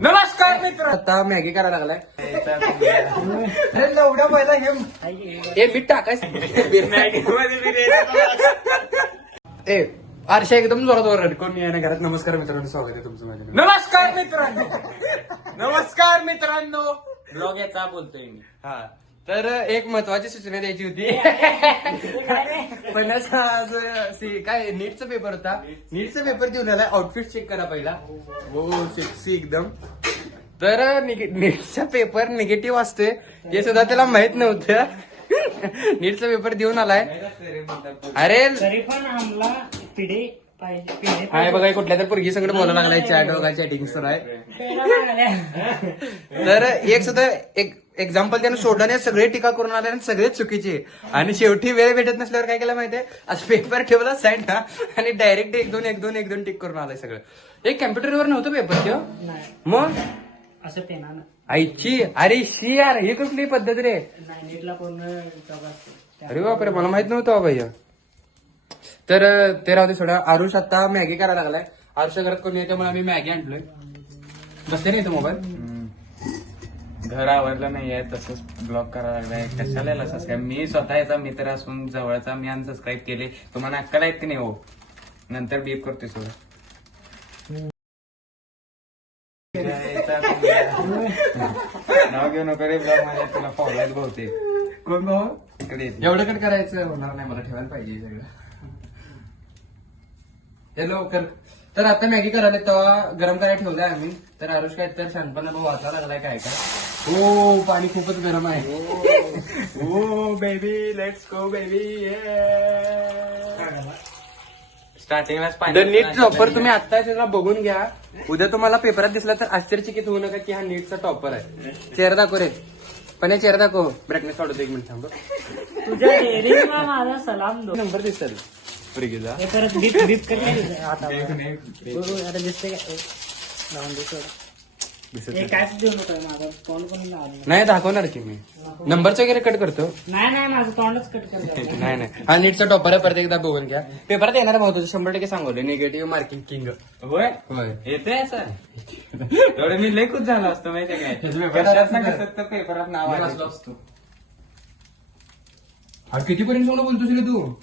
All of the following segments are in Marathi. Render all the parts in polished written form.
नमस्कार मित्र. आता मॅगी करायला लागलाय. अरे लवड्या पहिला हे मीठ टाकायचं मॅगी मध्ये. ए आरशा एकदम जोरात ओरड. कोण येण्या घरात. नमस्कार मित्रांनो, स्वागत आहे तुमचं माझ्या. नमस्कार मित्रांनो. नमस्कार मित्रांनो. ब्लॉग याचा बोलतोय मी. हा तर एक महत्वाची सूचना द्यायची होती. पण काय नीटचा पेपर होता. नीटचा पेपर देऊन आलाय. आउटफिट चेक करा पहिला. हो सेक्सी एकदम. तर नीटचा पेपर निगेटिव्ह असतोय हे सुद्धा त्याला माहित नव्हतं. नीटचा पेपर देऊन आलाय. अरे तरी पण आम्हाला पिढी पाहिजे. हाय बघा कुठल्या तर पोरगी सगळं बोलायला लागलाय. चॅट वगैरे चॅटिंग सुरू आहे. तर एक सुद्धा एक एक्झाम्पल त्यानं सोडलं नाही. सगळे टीका करून आले आणि सगळेच चुकीचे. आणि शेवटी वेळ भेटत नसल्यावर काय केलं माहितीये, आज पेपर ठेवला साईडला आणि डायरेक्ट एक दोन टिक करून आलाय सगळं. एक कम्प्युटरवर नव्हतं पेपर तेव्हा. मग असं पेनानं आईची. अरे शी यार, ही कुठली पद्धत रे. नीटला पूर्ण अरे बापरे, मला माहित नव्हतं भैया. तर ते राहते सोडा. आरुष आता मॅगी करायला लागलाय. आरुषच्या घरात कोणी आहे त्यामुळे आम्ही मॅगी आणलोय. बसते नाही तो मोबाईल. घर आवडलं नाहीये तसंच ब्लॉक करायला लागलाय. कशाला याला सबस्क्राईब. मी स्वतः याचा मित्र असून जवळचा मी अनसबस्क्राईब केले. तुम्हाला अक्कल आहेत की नाही हो. नंतर बीप करतोय सगळं. नाव घेऊ नको रे ब्लॉग माझ्या. तुला फॉलोअर्स बहुतेक. कोण भाऊ इकडे एवढं कट करायचं होणार नाही. मला ठेवायला पाहिजे सगळं. हे लवकर. तर आता मॅगी करायला तेव्हा गरम करायला ठेवलंय आम्ही. तर आरुष काय तर शानपणा भाऊ वाचायला लागलाय काय काय. हो पाणी खूपच गरम आहे. ओ बेबी लेट्स गो बेबी. स्टार्टिंगलाच पाणी. नीट टॉपर तुम्ही आता त्याला बघून घ्या. उद्या तुम्हाला पेपरात दिसला तर आश्चर्यचकित होऊ नका की हा नीटचा टॉपर आहे. चेहरा दाखव रे. पण हे चेहरा दाखव. ब्राईटनेस वाढवतो. एक मिनिट थांब. तुझ्या डेअरिंगला माझा सलाम दो. नंबर दिसेल पुरगीचा. हे परत बीप बीप करते आता. आता दिसते का लावून देतो. हे कायच देऊ नको माझं तोंड पण लावलं नाही दाखवणार की मी. नंबरचं वगैरे कट करतो. नाही माझं तोंडच कट करतो. नाही हा नीटचा टॉपर आहे. परत एकदा बघून घ्या. पेपरात येणार भाऊ तुझं 100% सांगवलं. Negative marking king. होय होय. येते असं. एवढं मी लय खुश झालो असतो माहितीये काय. कशात ना कशात तर पेपरात नाव आलं असतो. अरे कितीपर्यंत सोडून बोलतोस रे तू.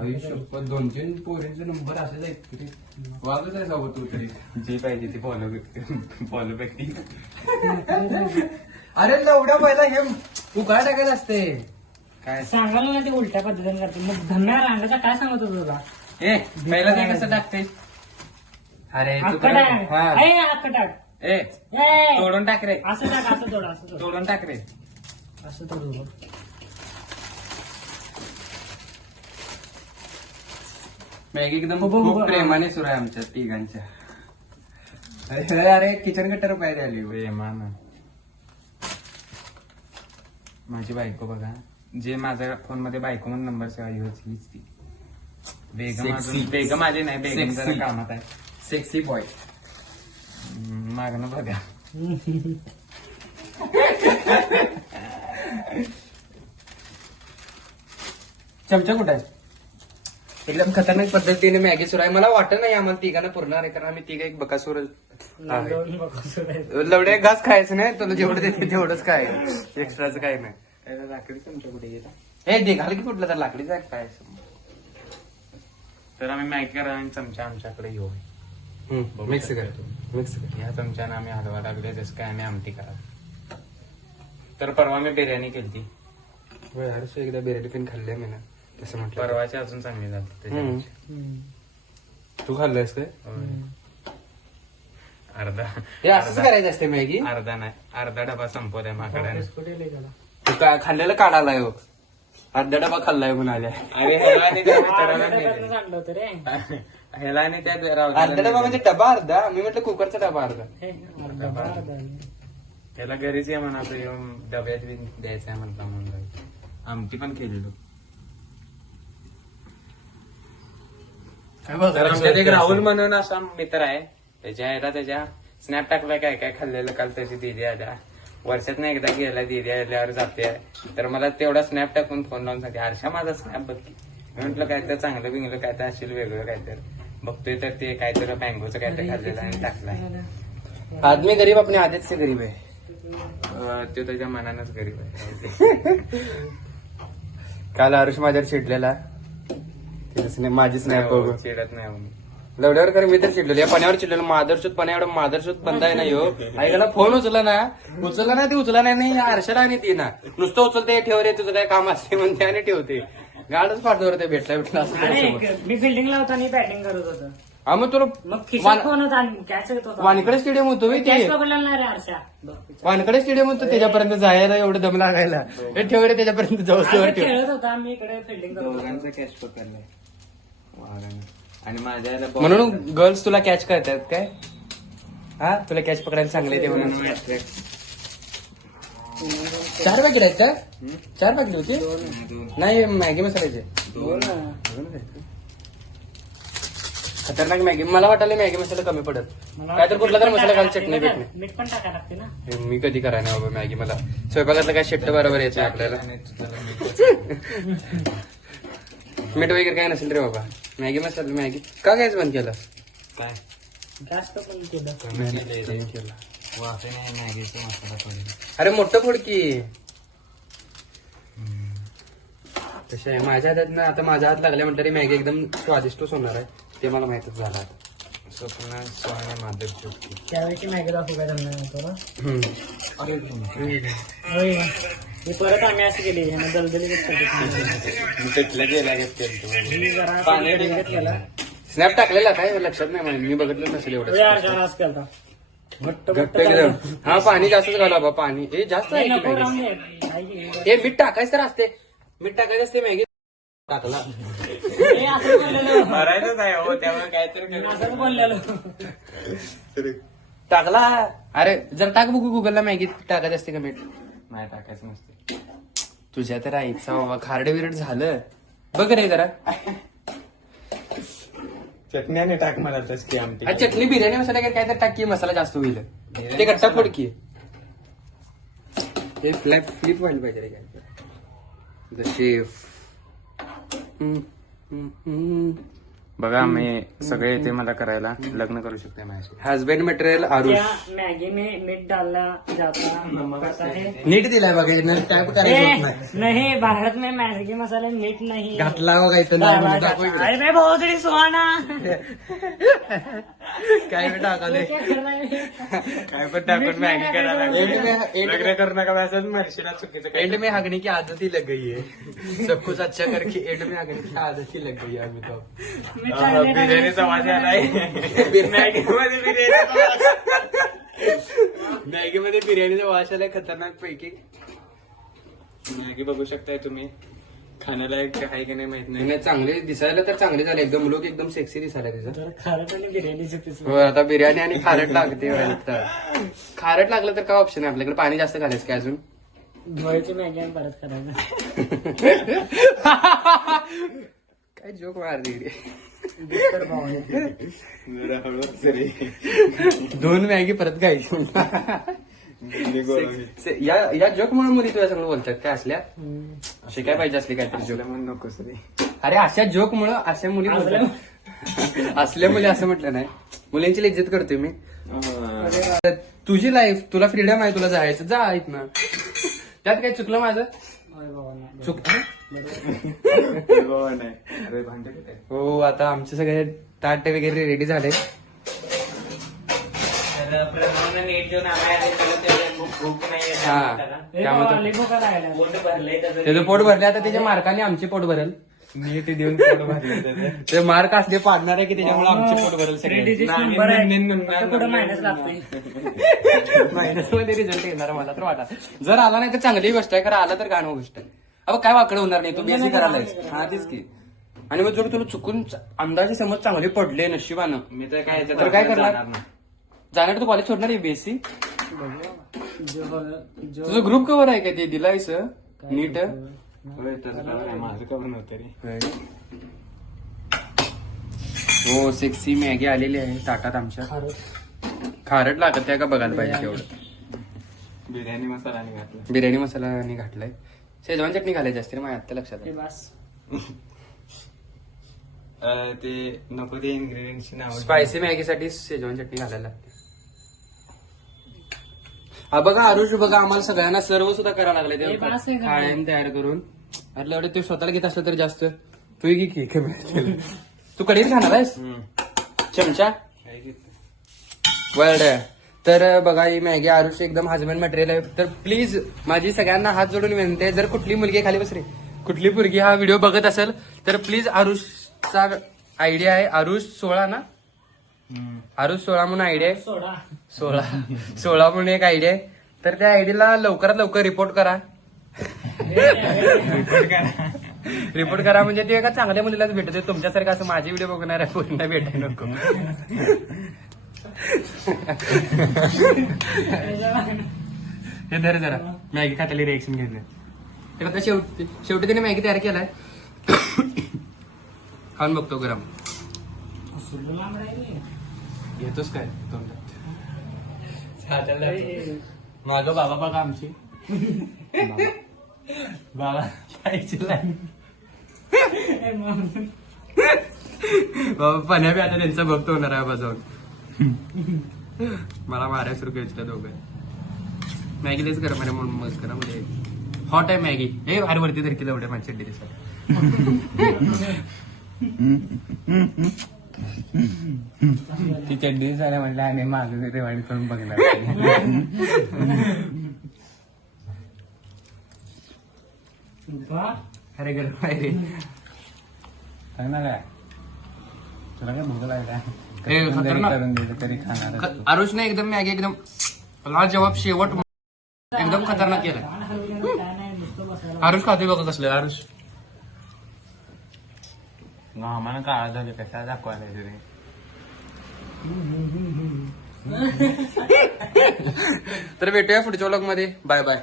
आयुष्यभर 2-3 पोरींचे नंबर असेच आहेत तरी वागच आहे सोबत तू तरी. जी पाहिजे ती फॉलो व्यक्ती. अरे लवड्या पहिला हे उकाळ टाकायचं असते. काय सांगायला ना ते उलट्या पद्धतीने करते. मग धम्या रांगाचा काय सांगत होतो तुला. ए पहिला ते कसं टाकते. अरे तू अक्का परत- टाक. हा. ए, अक्का टाक. ए ए, तोडून टाक रे. असं टाक. असं तोड. असं तोड. तोडून टाक रे. असं तोड. मॅगी एकदम हो, खूप हो. प्रेमाने सुरू आहे आमच्या तिघांच्या. अरे किचन कट्टर पाहिजे आली. प्रेमान. माझी बायको बघा. जे माझ्या फोन मध्ये बायको म्हणून नंबर सेवा हीच ती. बेगम माझी नाही. बेगम जरा कामात आहे. Sexy boy. मागणं बघा. चमचा कुठे आहे. एकदम खतरनाक पद्धतीने मॅगी सुरू आहे. मला वाटत नाही आम्हाला तिघांना पुरणार आहे कारण आम्ही तिघ एक बकासूर लवड्या घास खायचं नाही. तुला जेवढं देते तेवढंच काय. एक्स्ट्राचं काही नाही. लाकडी चमचा कुठे गेला. हे दे घाल की कुठलं तर लाकडीचं आहे काय. तर आम्ही मॅगी करा आणि चमचा आमच्याकडे घेऊ. मिक्स करतो. मिक्स कर. ह्या चमच्यानं आम्ही हलवा लागले जसं काय आम्ही आमटी करा. तर परवा मी बिर्याणी केली. हर्ष एकदा बिर्याणी पण खाल्ली मी ना तसं म्हटलं. परवाची अजून चांगली झाली. तू खाल्लंस काय. अर्धा हे असंच करायचं असते मॅगी. अर्धा नाही. अर्धा डबा संपवलाय माकडे. तू काय खाल्लेलं काढायला हो. अर्धा डबा खाल्लाय म्हणून आल्या. अरे ह्याला आणि त्या मित्राला नेले. आणलं होतं रे. ह्याला आणि त्या अर्धा डबा म्हणजे डबा अर्धा. मी म्हटलं कुकरचा डबा अर्धा. त्याला घरीच आहे म्हणा. येऊन डब्यात बी द्यायचंय म्हटलं म्हणून. आमटी पण केलेलो. तर आमच्यात एक राहुल म्हणून असा मित्र आहे. त्याच्या स्नॅप टाकलाय काय काय खाल्लेलं काल त्याची दीदी आल्या. वर्षात नाही एकदा गेला दीदी आल्यावर जाते. तर मला तेवढा स्नॅप टाकून फोन लावून सांगते हर्षा माझा स्नॅप बघ की. मी म्हटलं काय तर चांगलं बिंगलं काय तर असेल वेगळं काय तर. बघतोय तर ते काहीतरी मँगोचं काय तर खाल्लेलं आणि टाकलाय. आदमी गरीब अपने आदत से गरीब आहे. तो त्याच्या मनानच गरीब आहे. काल आरुष माझ्यावर चिडलेला माझी स्नॅप बघू चिडत नाही म्हणून. लवड्यावर कर मी तर चिडलेलो या पाण्यावर चिडलेलो मादरशोध पाण्या एवढं मादरशोध बंद आहे ना ह्यो ऐकायला फोन उचलला ना ते उचला नाही आरशाला आणि ती ना नुसतं उचलते ठेव रे तुझं काय काम असते म्हणते आणि ठेवते गाडच पाठवर ते भेटला असं अरे मी फिल्डिंगला होता आणि बॅटिंग करत होतो. हा मग तुला मग खिशात फोन होता आणि कॅच येत होता. वानकडे स्टेडियम होतो बे ते कॅच पकडला नाही रे आरशा. वानकडे स्टेडियम होतं त्याच्यापर्यंत जायला एवढं दम लागायला हे ठेव रे त्याच्यापर्यंत जाऊ अरे खेळत होता मी इकडे फिल्डिंग करत होतो. दोघांचं कॅच पकडलंय वाघानं. आणि माझ्या याला ball- म्हणून गर्ल्स तुला कॅच करतात काय हा तुला कॅच पकडायला चांगले ते म्हणून 4 पॅकेट आहेत का 4 पॅकेट होते नाही मॅगी मसाल्याचे खतरनाक मॅगी मला वाटायला मॅगी मसाला कमी पडत काय तर कुठला तर मसाला घाल चटणी भेटणे मीठ पण टाकायला लागते ना. मी कधी करायला नाही बाबा मॅगी मला स्वयंपाकातलं काय शेट्ट बरोबर यायचं आपल्याला मीठ वगैरे काय नसेल रे बाबा मॅगी मसाला मॅगी का कायच बंद केलं काय जास्त पण केलं. केलं वाफे नाही मॅगीचा मसाला पडेल. अरे मोठं फोड की तसे आहे माझ्या हातात ना आता माझ्या हात लागल्या म्हटलं तरी मॅगी एकदम स्वादिष्टच होणार आहे ते मला माहितच झालं आता. स्वप्न सोहाने माधव चौकी. त्यावेळी मॅगी दाखवू काय जमणार नव्हतं ना. हम्म. होय. मी परत आम्ही अशी केली दलदली तिथलं गेला घेतलं पाणी केला. स्नॅप टाकलेला काय लक्षात नाही मला मी बघितलं नसेल एवढं रास केला घट्ट घट्ट एकदम हा पाणी जास्तच घाला बाबा पाणी हे जास्त आहे की नको मॅगी? राहून दे. आई गे. हे मीठ टाकायचं तर असते मीठ टाकायचं असते मॅगी टाकला हे असं बोललेलं मरायचंच आहे हो त्यामुळे काहीतरी असं बोललेलं. टाकला अरे जर टाक बघू गुगलला मॅगी टाकायचं असते का मीठ नाही टाकायचं नसते. तुझ्या तर आईचा बाबा खारडे बिरड झालं बघ रे जरा चटण्याने टाक मला तस की आमटी. हा, चटणी बिर्याणी मसाला काय तर टाक की मसाला जास्त होईल ते गट्टा फोडकी हे फ्लिप व्हायला पाहिजे रे काय द शेफ बघा मी सगळे येते मला करायला लग्न करू शकते माझ्याशी. हस्बैंड मटेरियल आरुष क्या मैगी में मीठ डालना जाता पता है? नीट दिलाय बघा टाईप करायचं होत नाही नहीं भारत में मैगी मसाले मीठ नहीं घातला बघा इथं नाही म्हणून दाखव इकडे. अरे मैं बहुत ही सुहाना काय बी टाकाले क्या कर रहा है? काय पण टाकून मॅगी करायला लग्न करू नका असंच मर्शीला चुकीचं काय. एंड में हगने की आदत ही लग गई है सब कुछ अच्छा करके एंड में हगने की आदत ही लग गई है अभी तो मीठ डालने का बिर्याणीचा वास आलाय मॅगी मध्ये मॅगी मध्ये बिर्याणीचा वास आलाय खतरनाक पैकी मॅगी बघू शकताय तुम्ही खाण्याला आहे की नाही माहित नाही. नाही चांगले दिसायला तर चांगले झाले एकदम लोक एकदम सेक्सी दिसायला तिचं जरा खारट आणि बिर्याणीचे पीस हो आता बिर्याणी आणि खारट लागते वाटतं. खारट लागलं तर काय ऑप्शन आहे आपल्याकडे पाणी जास्त घालायचं काय अजून धुवायची मॅगी आणि परत करायचं. काय जोक मारली रे बिस्तर भाव आहे. जरा हळूच रे. दोन मॅगी परत खायची या जोक म्हणून मुली तुला सगळं बोलतात काय असल्या असे काय पाहिजे असले काहीतरी जोक म्हणून नकोस रे. अरे अशा जोक मुळे अशा मुली बोलतात असल्या मुली असं म्हटलं नाही मुलींची इज्जत करतोय मी तुझी लाईफ तुला फ्रीडम आहे तुला जायचं जा इथनं त्यात काय चुकलं माझं होय बाबा नाही. चुकतं नाही अरे भांडे कुठे? हो आता आमचे सगळे ताट वगैरे रेडी झाले तर प्रथम नीट जेवण आम्हाला भूक नाही हा हे त्यामुळे बाबा, तो- लई भुका लागल्या. पोट भरलंय त्याचं पोट भरले आता त्याच्या मार्काने आमचे पोट भरल नीट देऊन पोट भरलंय ते मार्क असले पाडणार आहे की त्याच्यामुळे आमचे पोट भरल Three सगळे digit नाही, number आहे. नाही, फक्त पुढं मायनस लागतोय. मायनस मध्ये रिझल्ट येणार मला तर वाटा जर आला नाही तर चांगली गोष्ट आहे खरं आला तर गाणं गोष्ट आहे अब काय वाकडं होणार नाही तू बेसिक करायलायस हा तेच की आणि मग जर तुला चुकून अंदाजे समज चांगले पडले नशिबानं मी तर काय तर काय करणार जाणार तू कॉलेज सोडणार आहे बीएससी तुझं ग्रुप कवर आहे का ते दिलायस नीट माझं कवर नव्हतं रे. हो सेक्सी मॅगी आलेली आहे ताटात आमच्या खारट लागत आहे का बघायला पाहिजे तेवढं बिर्याणी मसाला आणि घातला. बिर्याणी मसाला आणि घातलाय शेजवान चटणी घालायची असते रे माझ्या आत्ता लक्षात ते आलं. बस. ते नको ते इन्ग्रेडियंटची नाव स्पायसी मॅगीसाठी शेजवान चटणी घालायला लागते हा बघा आरुष बघा आम्हाला सगळ्यांना सर्व सुद्धा करायला लागले हे बास आहे का? खाण्यान तयार करून म्हटलं एवढं ते स्वतःला घेत असलं तर जास्त तू घे की कमी तू कढीत खाणार आहेस चमचा वर्ड तर बघा ही मॅगी आरुष एकदम हजबंड मटेरियल आहे तर प्लीज माझी सगळ्यांना हात जोडून विनंती आहे जर कुठली मुलगी खाली बस रे कुठली मुलगी हा व्हिडिओ बघत असेल तर प्लीज आरुषचा आयडिया आहे आरुष 16 ना आरुष 16 म्हणून आयडिया आहे सोडा 16 म्हणून एक आयडिया आहे तर त्या आयडीला लवकरात लवकर रिपोर्ट करा रिपोर्ट करा म्हणजे ते एका चांगल्या मुलीलाच भेटते तुमच्यासारखं असं माझे व्हिडिओ बघणार आहे पूर्ण भेटाय नको हे धर जरा मॅगी खाताली रिएक्शन घेतलं तर आता शेवटी त्याने मॅगी तयार केलाय खाऊन बघतो गरम घेतोस काय तोंडात मागं बाबा बघा आमची बाबा खायची लाईन बाबा पाण्या बी आता त्यांचा भक्त होणार आहे बाजावर मला मारायला सुरू करायचं दोघं मॅगी लेच करा मला म्हणून मस्त करा म्हणजे हॉट आहे मॅगी हे अरे वरती धरकी एवढ्या माझ्या चड्डी ती चड्डी झाल्या म्हणलं आणि माझं रेवाडी करून बघणार अरे गरम आहे रे सांगणार काय तुला काय भूक लागला हे खतरनाक. करून दिलं तरी खाणार आरुषने एकदम मॅगी एकदम ला जवाब शेवट एकदम खतरनाक केलाय काय नाही नुसतं बसायला आरुष खाते बघा कसले आरुष आम्हाला काळा झाले कशा दाखवायला तरी तर भेटूया पुढच्या व्लॉग मध्ये बाय बाय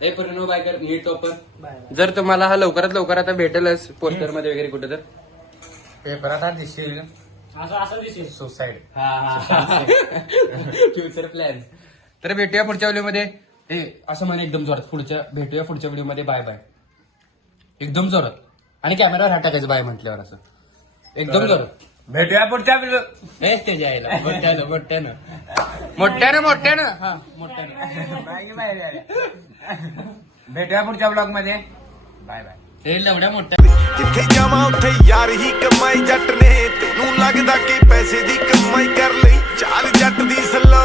एक परिणाम बाय कर नीट टॉपर बाय जर तुम्हाला हा लवकरात लवकर आता भेटेलच पोस्टर मध्ये वगैरे कुठे तर पेपर आता दिसेल असं दिसेल सुसाईड फ्युचर प्लॅन तर भेटूया पुढच्या व्हिडिओ मध्ये असं म्हणे एकदम जोरात भेटूया पुढच्या व्हिडिओ मध्ये बाय बाय एकदम जोरात आणि कॅमेरावर हात टाकायचं बाय म्हटल्यावर असं एकदम जोरात भेटूया पुढच्या व्हिडिओ हे ते जायला मोठ्यानं हा मोठ्यानं भेटूया पुढच्या ब्लॉग मध्ये बाय बाय हे लवड्या मोठ्या ਜਿੱਥੇ ਜਾਵਾਂ ਉੱਥੇ ਯਾਰ ਹੀ ਕਮਾਈ ਜੱਟ ਨੇ ਤੈਨੂੰ ਲੱਗਦਾ ਕਿ ਪੈਸੇ ਦੀ ਕਮਾਈ ਕਰ ਲਈ ਚਾਲ ਜੱਟ ਦੀ ਸਲੋ